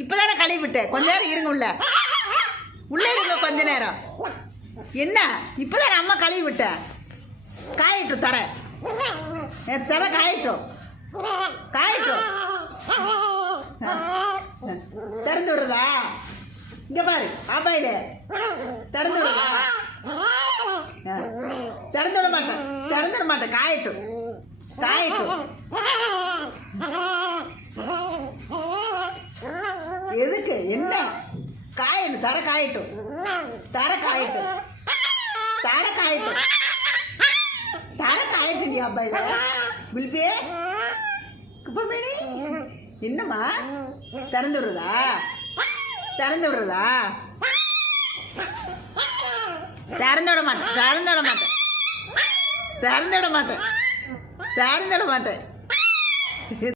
இப்பதானே கழுவி விட்டேன் கொஞ்ச நேரம் இருங்க உள்ள இருங்க கொஞ்ச நேரம். என்ன இப்பதானே அம்மா கழுவி விட்டேன். காயட்டும் தர காயட்டும் திறந்து விடுறதா? இங்க பாரு ஆபாயில திறந்து விடுறதா? திறந்து விட மாட்டேன் காயட்டும் எதுக்கு என்ன காயட்டும் தர காயட்டும் அப்பாயில விழிப்பே குப்பமேனி என்னம்மா திறந்து விடுறதா? திறந்து விட மாட்டேன்